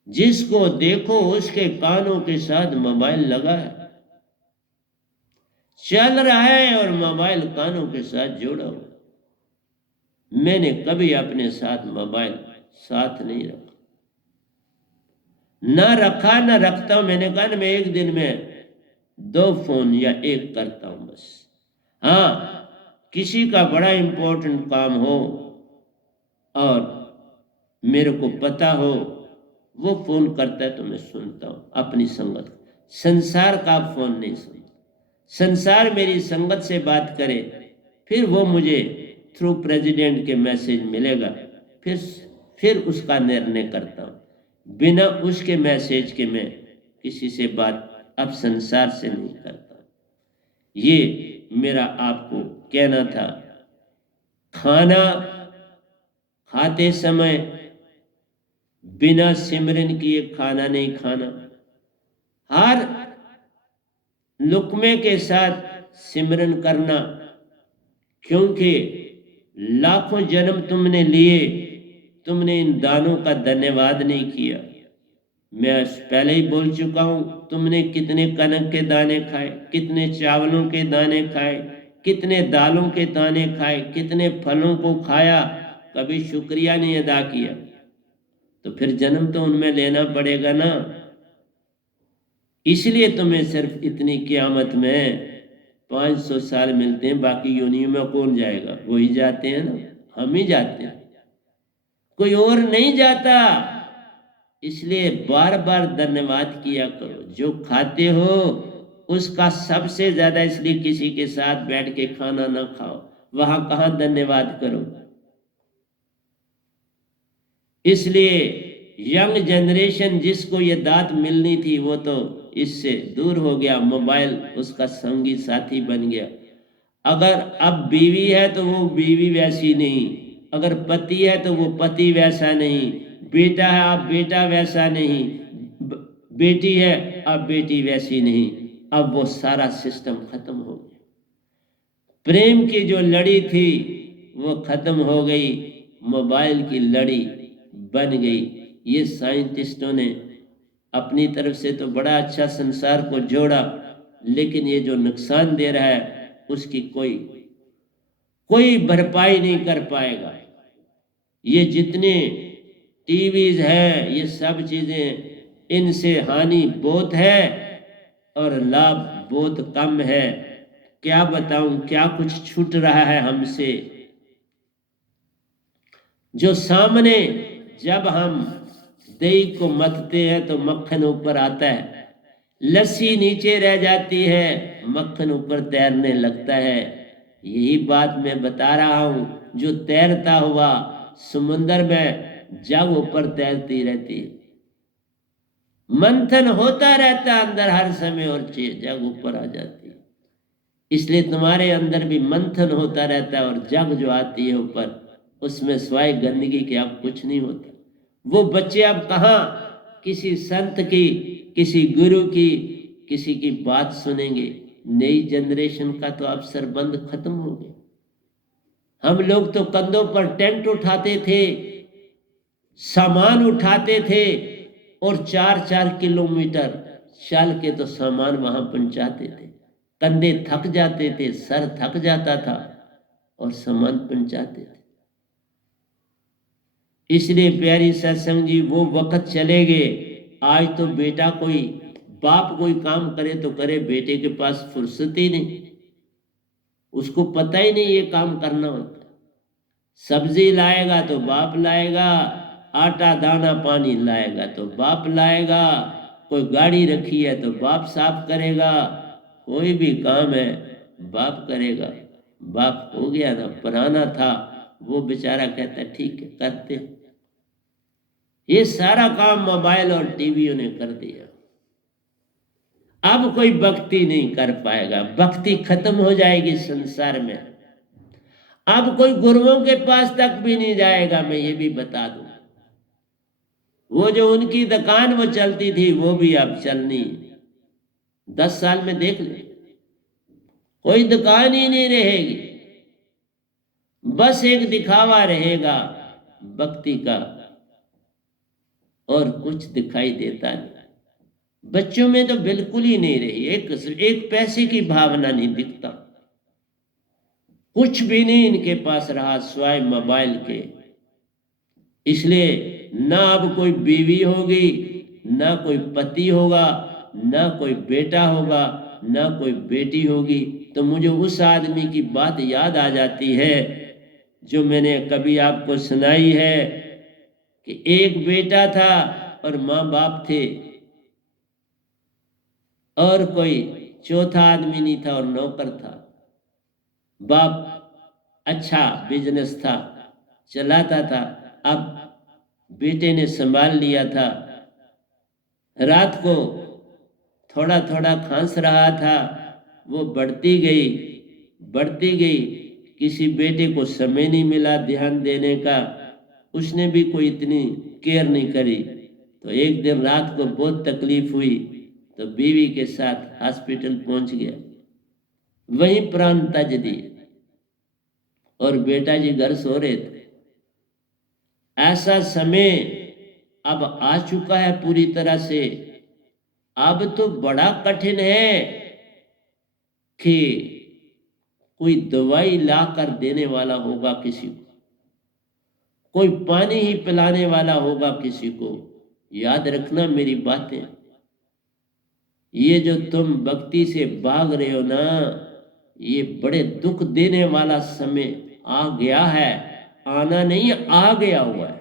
जिसको देखो उसके कानों के साथ मोबाइल लगा है, चल रहा है और मोबाइल कानों के साथ जोड़ा हुआ। मैंने कभी अपने साथ मोबाइल साथ नहीं रखा, ना रखा ना रखता हूं। मैंने कहा ना, मैं एक दिन में 2 फोन या 1 करता हूं बस। हाँ, किसी का बड़ा इंपॉर्टेंट काम हो और मेरे को पता हो, वो फोन करता है तो मैं सुनता हूं अपनी संगत। संसार का फोन नहीं सुनता। संसार मेरी संगत से बात करे, फिर वो मुझे थ्रू प्रेसिडेंट के मैसेज मिलेगा, फिर उसका निर्णय करता हूं। बिना उसके मैसेज के मैं किसी से बात अब संसार से नहीं करता। ये मेरा आपको कहना था। खाना खाते समय बिना सिमरन किए खाना नहीं खाना। हर लुकमे के साथ सिमरन करना, क्योंकि लाखों जन्म तुमने लिए, तुमने इन दानों का धन्यवाद नहीं किया। मैं पहले ही बोल चुका हूं, तुमने कितने कनक के दाने खाए, कितने चावलों के दाने खाए, कितने दालों के दाने खाए, कितने फलों को खाया, कभी शुक्रिया नहीं अदा किया। तो फिर जन्म तो उनमें लेना पड़ेगा ना। इसलिए तुम्हें सिर्फ इतनी क़यामत में 500 साल मिलते हैं, बाकी योनियों में कौन जाएगा? वही जाते हैं ना, हम ही जाते हैं, कोई और नहीं जाता। इसलिए बार बार धन्यवाद किया करो। जो खाते हो उसका सबसे ज्यादा, इसलिए किसी के साथ बैठ के खाना ना खाओ, वहां कहां धन्यवाद करो। इसलिए यंग जनरेशन जिसको ये दात मिलनी थी वो तो इससे दूर हो गया, मोबाइल उसका संगी साथी बन गया। अगर अब बीवी है तो वो बीवी वैसी नहीं, अगर पति है तो वो पति वैसा नहीं, बेटा है अब बेटा वैसा नहीं, बेटी है अब बेटी वैसी नहीं। अब वो सारा सिस्टम खत्म हो गया। प्रेम की जो लड़ी थी वो खत्म हो गई, मोबाइल की लड़ी बन गई। ये साइंटिस्टों ने अपनी तरफ से तो बड़ा अच्छा संसार को जोड़ा, लेकिन ये जो नुकसान दे रहा है उसकी कोई भरपाई नहीं कर पाएगा। ये जितने टीवीज हैं, ये सब चीजें, इनसे हानि बहुत है और लाभ बहुत कम है। क्या बताऊं, क्या कुछ छूट रहा है हमसे। जो सामने जब हम दही को मथते हैं तो मक्खन ऊपर आता है, लस्सी नीचे रह जाती है, मक्खन ऊपर तैरने लगता है। यही बात मैं बता रहा हूं, जो तैरता हुआ समुंदर में जग ऊपर तैरती रहती है, मंथन होता रहता अंदर हर समय और जग ऊपर आ जाती है। इसलिए तुम्हारे अंदर भी मंथन होता रहता है और जग जो आती है ऊपर, उसमें स्वाय गंदगी के अब कुछ नहीं होता। वो बच्चे अब कहाँ किसी संत की, किसी गुरु की, किसी की बात सुनेंगे। नई जनरेशन का तो अब सरबंद खत्म हो गया। हम लोग तो कंधों पर टेंट उठाते थे, सामान उठाते थे और 4-4 किलोमीटर चल के तो सामान वहां पहुंचाते थे। कंधे थक जाते थे, सर थक जाता था और सामान पहुंचाते थे। इसलिए प्यारी सत्संग जी, वो वक्त चले गए। आज तो बेटा कोई, बाप कोई काम करे तो करे, बेटे के पास फुर्सत ही नहीं, उसको पता ही नहीं ये काम करना होता। सब्जी लाएगा तो बाप लाएगा, आटा दाना पानी लाएगा तो बाप लाएगा, कोई गाड़ी रखी है तो बाप साफ करेगा, कोई भी काम है बाप करेगा। बाप हो गया ना, पुराना था, वो बेचारा कहता ठीक है करते। ये सारा काम मोबाइल और टीवियों ने कर दिया। अब कोई भक्ति नहीं कर पाएगा, भक्ति खत्म हो जाएगी संसार में। अब कोई गुरुओं के पास तक भी नहीं जाएगा, मैं ये भी बता दूं। वो जो उनकी दुकान वो चलती थी वो भी अब चलनी, 10 साल में देख ले, कोई दुकान ही नहीं रहेगी। बस एक दिखावा रहेगा भक्ति का, और कुछ दिखाई देता नहीं। बच्चों में तो बिल्कुल ही नहीं रही, एक पैसे की भावना नहीं दिखता, कुछ भी नहीं इनके पास रहा सिवाय मोबाइल के। इसलिए ना अब कोई बीवी होगी, ना कोई पति होगा, ना कोई बेटा होगा, ना कोई बेटी होगी। तो मुझे उस आदमी की बात याद आ जाती है जो मैंने कभी आपको सुनाई है कि एक बेटा था और माँ बाप थे, और कोई चौथा आदमी नहीं था और नौकर था। बाप अच्छा बिजनेस था, चलाता था। अब बेटे ने संभाल लिया था। रात को थोड़ा थोड़ा खांस रहा था, वो बढ़ती गई। किसी बेटे को समय नहीं मिला ध्यान देने का, उसने भी कोई इतनी केयर नहीं करी। तो एक दिन रात को बहुत तकलीफ हुई, तो बीवी के साथ हॉस्पिटल पहुंच गया, वहीं प्राण त्याज दिए और बेटा जी घर सो रहे थे। ऐसा समय अब आ चुका है पूरी तरह से। अब तो बड़ा कठिन है कि कोई दवाई ला कर देने वाला होगा किसी को, कोई पानी ही पिलाने वाला होगा किसी को। याद रखना मेरी बातें, ये जो तुम भक्ति से भाग रहे हो ना, ये बड़े दुख देने वाला समय आ गया है। आना नहीं, आ गया हुआ है,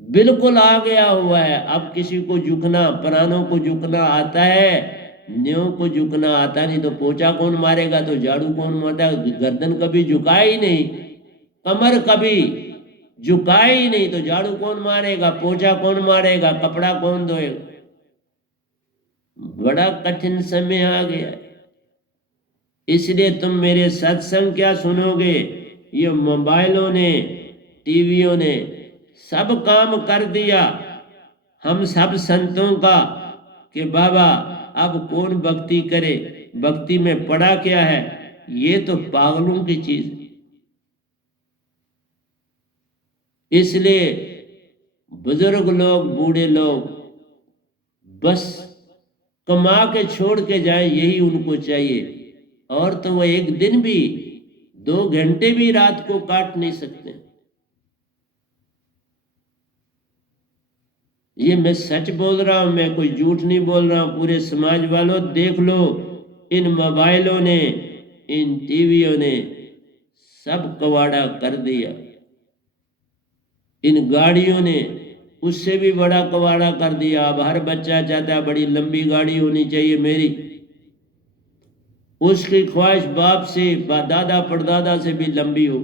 बिल्कुल आ गया हुआ है। अब किसी को झुकना, प्राणों को झुकना आता है, न्यों को झुकना आता नहीं। तो पोछा कौन मारेगा, तो झाड़ू कौन मारता, गर्दन कभी झुका ही नहीं, कमर कभी झुका ही नहीं, तो झाड़ू कौन मारेगा, पोछा कौन मारेगा, कपड़ा कौन धोएगा। बड़ा कठिन समय आ गया है। इसलिए तुम मेरे सत्संग क्या सुनोगे, ये मोबाइलों ने, टीवियों ने सब काम कर दिया हम सब संतों का कि बाबा अब कौन भक्ति करे, भक्ति में पड़ा क्या है। ये तो पागलों की चीज। इसलिए बुजुर्ग लोग, बूढ़े लोग बस कमा के छोड़ के जाए, यही उनको चाहिए। और तो वो एक दिन भी, 2 घंटे भी रात को काट नहीं सकते। ये मैं सच बोल रहा हूं, मैं कोई झूठ नहीं बोल रहा हूं। पूरे समाज वालों देख लो, इन मोबाइलों ने, इन टीवियों ने सब कवाड़ा कर दिया। इन गाड़ियों ने उससे भी बड़ा कवाड़ा कर दिया। अब हर बच्चा चाहता है बड़ी लंबी गाड़ी होनी चाहिए मेरी, उसकी ख्वाहिश बाप से, दादा परदादा से भी लंबी हो।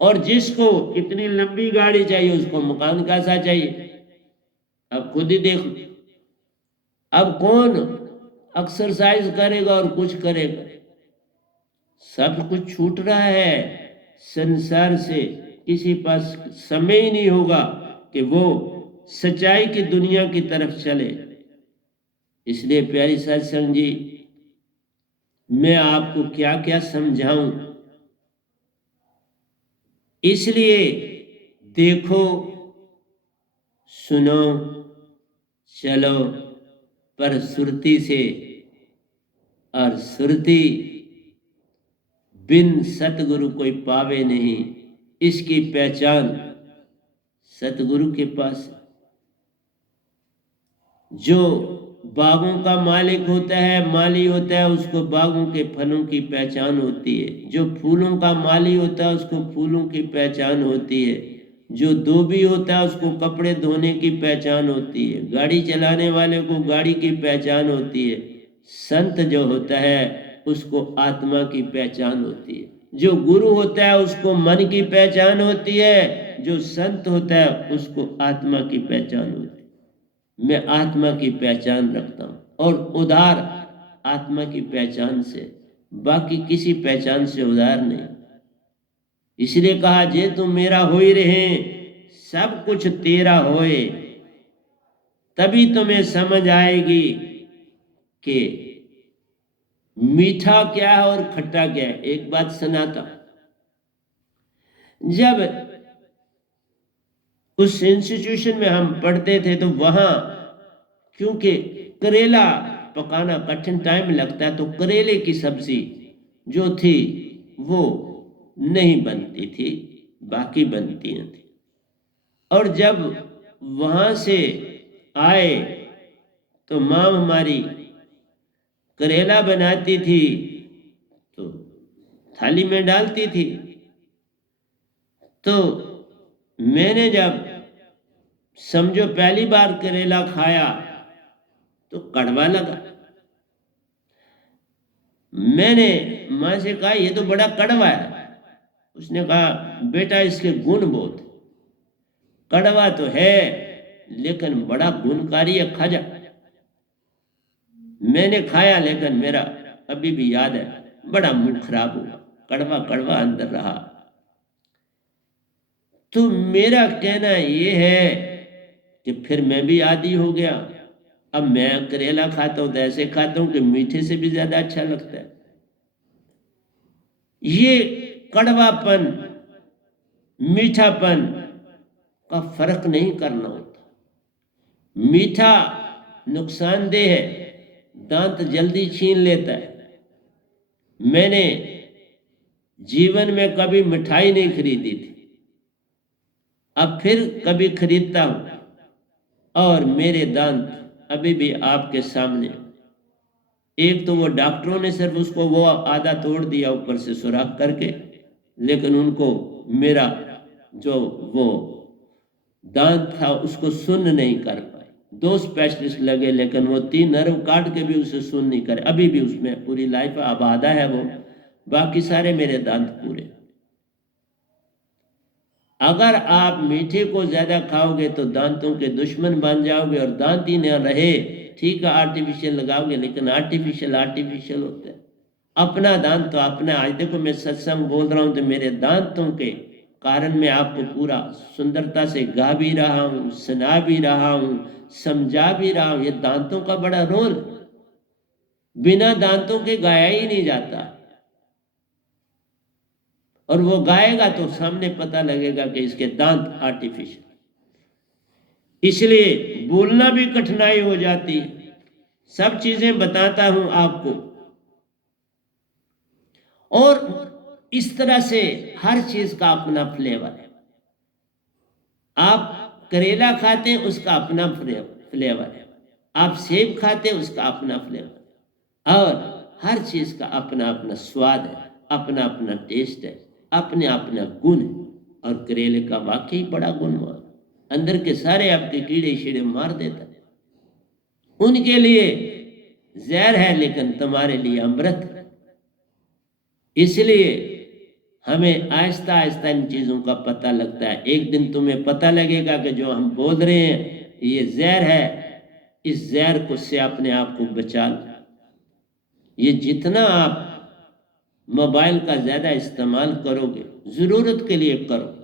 और जिसको इतनी लंबी गाड़ी चाहिए उसको मकान कैसा चाहिए। अब खुद ही देखो, अब कौन एक्सरसाइज करेगा और कुछ करेगा। सब कुछ छूट रहा है संसार से, किसी पास समय ही नहीं होगा कि वो सच्चाई की दुनिया की तरफ चले। इसलिए प्यारी सत्संग जी, मैं आपको क्या क्या समझाऊं। इसलिए देखो, सुनो, चलो पर सुरती से, और सुरती बिन सतगुरु कोई पावे नहीं। इसकी पहचान सतगुरु के पास। जो बागों का मालिक होता है, माली होता है, उसको बागों के फलों की पहचान होती है। जो फूलों का माली होता है उसको फूलों की पहचान होती है। जो धोबी होता है उसको कपड़े धोने की पहचान होती है। गाड़ी चलाने वाले को गाड़ी की पहचान होती है। संत जो होता है उसको आत्मा की पहचान होती है। जो गुरु होता है उसको मन की पहचान होती है। जो संत होता है उसको आत्मा की पहचान होती है। मैं आत्मा की पहचान रखता हूं, और उदार आत्मा की पहचान से, बाकी किसी पहचान से उदार नहीं। इसलिए कहा, जे तुम मेरा हो ही रहे, सब कुछ तेरा होए, तभी तुम्हें समझ आएगी कि मीठा क्या है और खट्टा क्या है। एक बात सुनाता, जब उस इंस्टीट्यूशन में हम पढ़ते थे तो वहाँ क्योंकि करेला पकाना कठिन टाइम लगता है, तो करेले की सब्जी जो थी वो नहीं बनती थी, बाकी बनती थी। और जब वहाँ से आए तो माँ हमारी करेला बनाती थी तो थाली में डालती थी। तो मैंने जब समझो पहली बार करेला खाया तो कड़वा लगा। मैंने माँ से कहा ये तो बड़ा कड़वा है। उसने कहा बेटा इसके गुण बहुत, कड़वा तो है लेकिन बड़ा गुणकारी है, खा जा। मैंने खाया लेकिन मेरा अभी भी याद है बड़ा मुंह खराब हुआ, कड़वा कड़वा अंदर रहा। तो मेरा कहना ये है कि फिर मैं भी आदी हो गया। अब मैं करेला खाता हूं तो ऐसे खाता हूं कि मीठे से भी ज्यादा अच्छा लगता है। ये कड़वापन मीठापन का फर्क नहीं करना होता। मीठा नुकसानदेह है, दांत जल्दी छीन लेता है। मैंने जीवन में कभी मिठाई नहीं खरीदी थी, अब फिर कभी खरीदता हूं और मेरे दांत अभी भी आपके सामने। एक तो वो डॉक्टरों ने सिर्फ उसको वो आधा तोड़ दिया ऊपर से सुराख करके, लेकिन उनको मेरा जो वो दांत था उसको सुन्न नहीं कर पाए। 2 स्पेशलिस्ट लगे लेकिन वो 3 नर्व काट के भी उसे सुन्न नहीं करे। अभी भी उसमें पूरी लाइफ आबादा है वो, बाकी सारे मेरे दांत पूरे। अगर आप मीठे को ज्यादा खाओगे तो दांतों के दुश्मन बन जाओगे और दांत ही ना रहे। ठीक है आर्टिफिशियल लगाओगे लेकिन आर्टिफिशियल होता है। अपना दांत तो अपना। आज देखो मैं सत्संग बोल रहा हूं तो मेरे दांतों के कारण मैं आपको पूरा सुंदरता से गा भी रहा हूं, सुना भी रहा हूं, समझा भी रहा हूं। ये दांतों का बड़ा रोल, बिना दांतों के गाया ही नहीं जाता। और वो गाएगा तो सामने पता लगेगा कि इसके दांत आर्टिफिशियल। इसलिए बोलना भी कठिनाई हो जाती है। सब चीजें बताता हूं आपको। और इस तरह से हर चीज का अपना फ्लेवर है। आप करेला खाते हैं उसका अपना फ्लेवर है, आप सेब खाते हैं उसका अपना फ्लेवर, और हर चीज का अपना अपना स्वाद है, अपना अपना टेस्ट है, अपने अपना गुण है। और करेले का वाकई बड़ा गुणवान, अंदर के सारे आपके कीड़े शीड़े मार देता है। उनके लिए जहर है लेकिन तुम्हारे लिए अमृत है। इसलिए हमें आहिस्ता आहिस्ता इन चीजों का पता लगता है। एक दिन तुम्हें पता लगेगा कि जो हम बोल रहे हैं ये जहर है, इस जहर को से अपने आप को बचा लो। ये जितना आप मोबाइल का ज्यादा इस्तेमाल करोगे, जरूरत के लिए करो,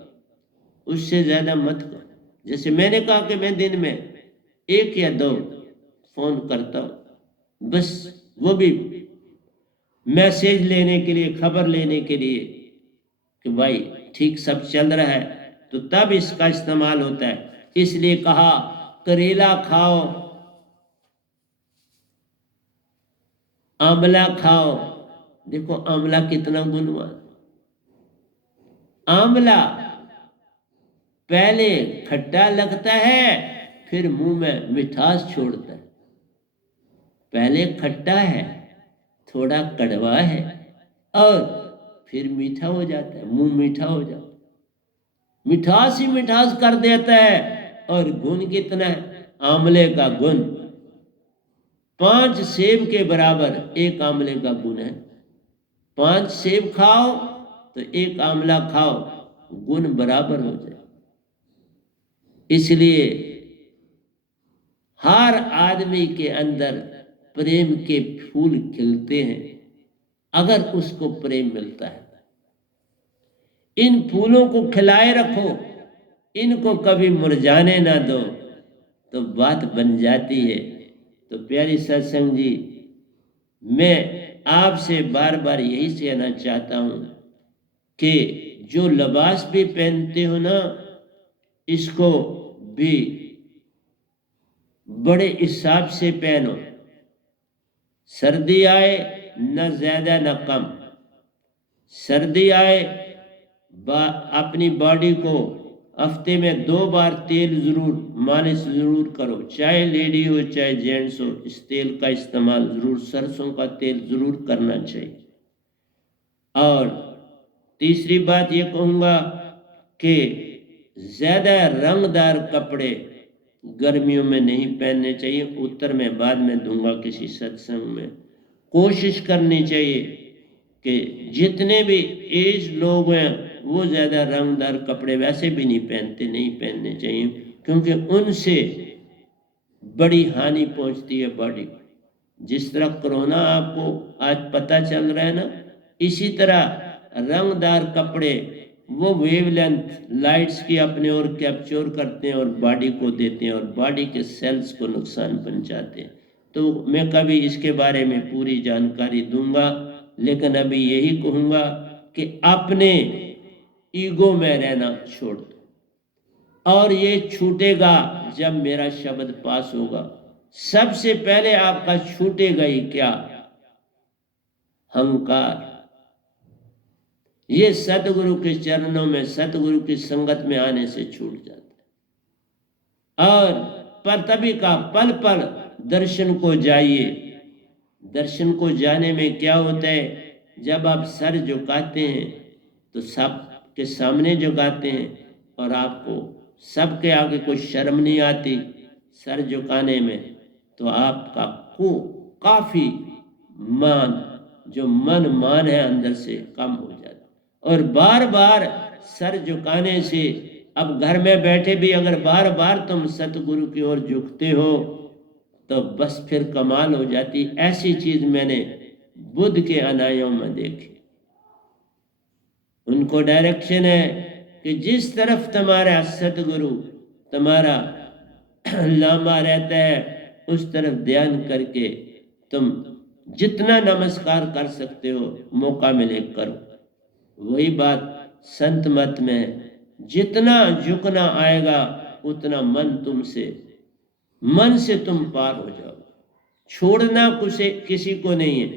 उससे ज्यादा मत करो। जैसे मैंने कहा कि मैं दिन में 1 या 2 फोन करता हूं, बस वो भी मैसेज लेने के लिए, खबर लेने के लिए कि भाई ठीक सब चल रहा है, तो तब इसका इस्तेमाल होता है। इसलिए कहा करेला खाओ, आंवला खाओ। देखो आंवला कितना गुणवान। आंवला पहले खट्टा लगता है फिर मुंह में मिठास छोड़ता है। पहले खट्टा है, थोड़ा कड़वा है और फिर मीठा हो जाता है, मुंह मीठा हो जाता है, मिठास ही मिठास कर देता है। और गुण कितना है आंवले का? गुण 5 सेब के बराबर 1 आंवले का गुण है। 5 सेब खाओ तो 1 आंवला खाओ, गुण बराबर हो जाए। इसलिए हर आदमी के अंदर प्रेम के फूल खिलते हैं अगर उसको प्रेम मिलता है। इन फूलों को खिलाए रखो, इनको कभी मुरझाने ना दो, तो बात बन जाती है। तो प्यारी सत्संग जी, मैं आपसे बार बार यही कहना चाहता हूं कि जो लिबास भी पहनते हो ना, इसको भी बड़े हिसाब से पहनो। सर्दी आए न ज्यादा न कम, सर्दी आए अपनी बॉडी को हफ्ते में 2 बार तेल जरूर मालिश जरूर करो, चाहे लेडी हो चाहे जेंट्स हो, इस तेल का इस्तेमाल जरूर, सरसों का तेल जरूर करना चाहिए। और तीसरी बात ये कहूँगा कि ज़्यादा रंगदार कपड़े गर्मियों में नहीं पहनने चाहिए। उत्तर में बाद में दूंगा किसी सत्संग में। कोशिश करनी चाहिए कि जितने भी एज लोग हैं वो ज़्यादा रंगदार कपड़े वैसे भी नहीं पहनते, नहीं पहनने चाहिए, क्योंकि उनसे बड़ी हानि पहुंचती है बॉडी को। जिस तरह कोरोना आपको आज पता चल रहा है ना, इसी तरह रंगदार कपड़े वो वेवलेंथ लाइट्स की अपने ओर कैप्चर करते हैं और बॉडी को देते हैं और बॉडी के सेल्स को नुकसान पहुंचाते हैं। तो मैं कभी इसके बारे में पूरी जानकारी दूंगा, लेकिन अभी यही कहूँगा कि अपने ईगो में रहना छोड़ दो, और ये छूटेगा जब मेरा शब्द पास होगा। सबसे पहले आपका छूटेगा ही क्या? अहंकार। ये सतगुरु के चरणों में, सतगुरु की संगत में आने से छूट जाता है। और पर तभी का पल पल दर्शन को जाइए। दर्शन को जाने में क्या होता है, जब आप सर झुकाते हैं तो सबके सामने झुकाते हैं और आपको सबके आगे कोई शर्म नहीं आती सर झुकाने में, तो आपका को काफी मान, जो मन मान है अंदर से कम हो जाता। और बार बार सर झुकाने से, अब घर में बैठे भी अगर बार बार तुम सतगुरु की ओर झुकते हो तो बस फिर कमाल हो जाती। ऐसी चीज मैंने बुद्ध के अनुयायियों में देखी। उनको डायरेक्शन है कि जिस तरफ तुम्हारा सतगुरु, तुम्हारा लामा रहता है, उस तरफ ध्यान करके तुम जितना नमस्कार कर सकते हो मौका मिले करो। वही बात संत मत में है, जितना झुकना आएगा उतना मन से तुम पार हो जाओ। छोड़ना किसी को नहीं है,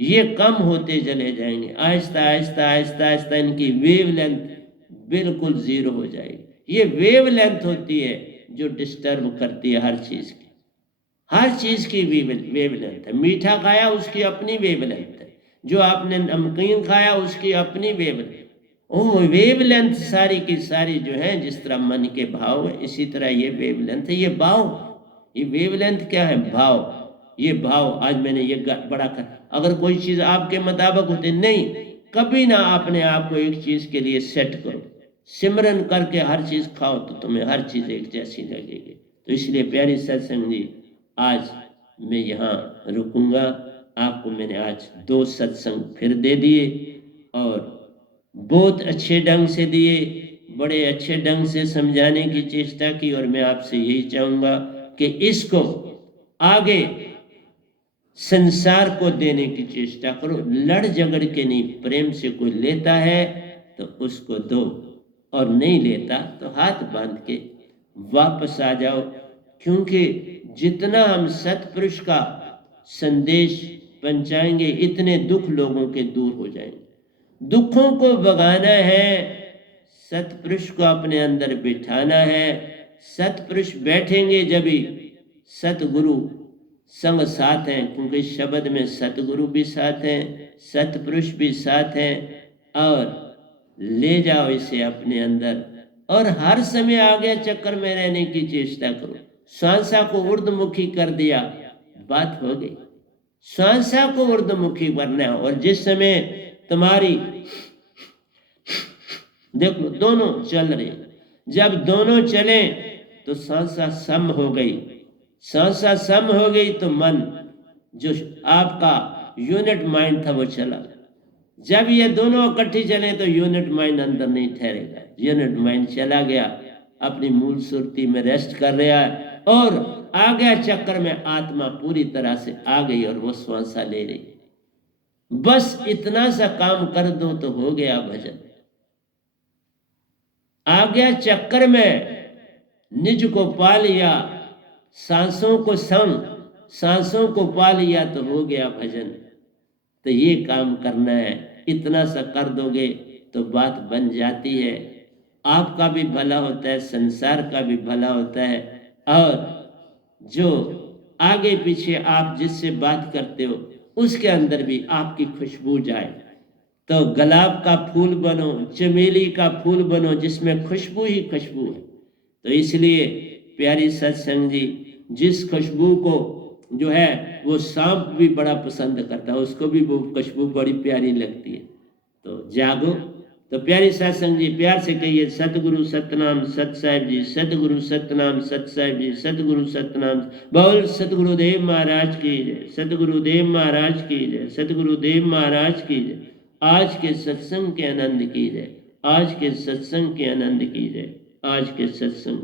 ये कम होते चले जाएंगे। आहिस्ता आहिस्ता आहिस्ता आहिस्ता इनकी वेवलेंथ बिल्कुल जीरो हो जाएगी। ये वेवलेंथ होती है जो डिस्टर्ब करती है हर चीज की। हर चीज की वेवलेंथ है। मीठा खाया उसकी अपनी वेवलेंथ है, जो आपने नमकीन खाया उसकी अपनी वेवलेंथ। ओ वेवलेंथ सारी की सारी जो है, जिस तरह मन के भाव है इसी तरह ये वेवलेंथ है। ये भाव, ये वेवलेंथ क्या है? भाव। ये भाव आज मैंने ये बड़ा कर, अगर कोई चीज आपके मुताबिक होती नहीं, कभी ना अपने आप को एक चीज के लिए सेट करो। सिमरन करके हर चीज खाओ तो तुम्हें हर चीज एक जैसी लगेगी। तो इसलिए प्यारी सत्संग जी, आज मैं यहाँ रुकूंगा। आपको मैंने आज 2 सत्संग फिर दे दिए और बहुत अच्छे ढंग से दिए, बड़े अच्छे ढंग से समझाने की चेष्टा की। और मैं आपसे यही चाहूँगा कि इसको आगे संसार को देने की चेष्टा करो। लड़ झगड़ के नहीं, प्रेम से कोई लेता है तो उसको दो, और नहीं लेता तो हाथ बांध के वापस आ जाओ। क्योंकि जितना हम सतपुरुष का संदेश पहुंचाएंगे, इतने दुख लोगों के दूर हो जाएंगे। दुखों को भगाना है, सतपुरुष को अपने अंदर बिठाना है। सतपुरुष बैठेंगे जब ही सतगुरु संग साथ हैं, क्योंकि शब्द में सतगुरु भी साथ हैं, सतपुरुष भी साथ हैं। और ले जाओ इसे अपने अंदर, और हर समय आगे चक्कर में रहने की चेष्टा करो। श्वासा को ऊर्ध्वमुखी कर दिया, बात हो गई। श्वासा को ऊर्ध्वमुखी करना, और जिस समय तुम्हारी देख लो दोनों चल रहे, जब दोनों चले तो सांसा सम हो गई। सांसा सम हो गई तो मन, जो आपका यूनिट माइंड था, वो चला। जब ये दोनों इकट्ठी चले तो यूनिट माइंड अंदर नहीं ठहरेगा। यूनिट माइंड चला गया, अपनी मूल सुरती में रेस्ट कर रहा है, और आ गया चक्कर में आत्मा पूरी तरह से आ गई और वो श्वासा ले रही। बस इतना सा काम कर दो तो हो गया भजन। आ गया चक्कर में निज को पा लिया, सांसों को संग, सांसों को पा लिया तो हो गया भजन। तो ये काम करना है, इतना सा कर दोगे तो बात बन जाती है। आपका भी भला होता है, संसार का भी भला होता है, और जो आगे पीछे आप जिससे बात करते हो उसके अंदर भी आपकी खुशबू जाए। तो गुलाब का फूल बनो, चमेली का फूल बनो, जिसमें खुशबू ही खुशबू है। तो इसलिए प्यारी सत्संग जी, जिस खुशबू को जो है वो सांप भी बड़ा पसंद करता है, उसको भी वो खुशबू बड़ी प्यारी लगती है। तो जागो। तो प्यारी सत्संग जी, प्यार से कहिए सतगुरु सतनाम सत साहिब जी, सतगुरु सतनाम सत साहिब जी, सतगुरु सतनाम। बोल सतगुरुदेव महाराज की जय, सतगुरुदेव महाराज की जय, सतगुरुदेव महाराज की जय। आज के सत्संग के आनंद की जय, आज के सत्संग के आनंद की जय, आज के सत्संग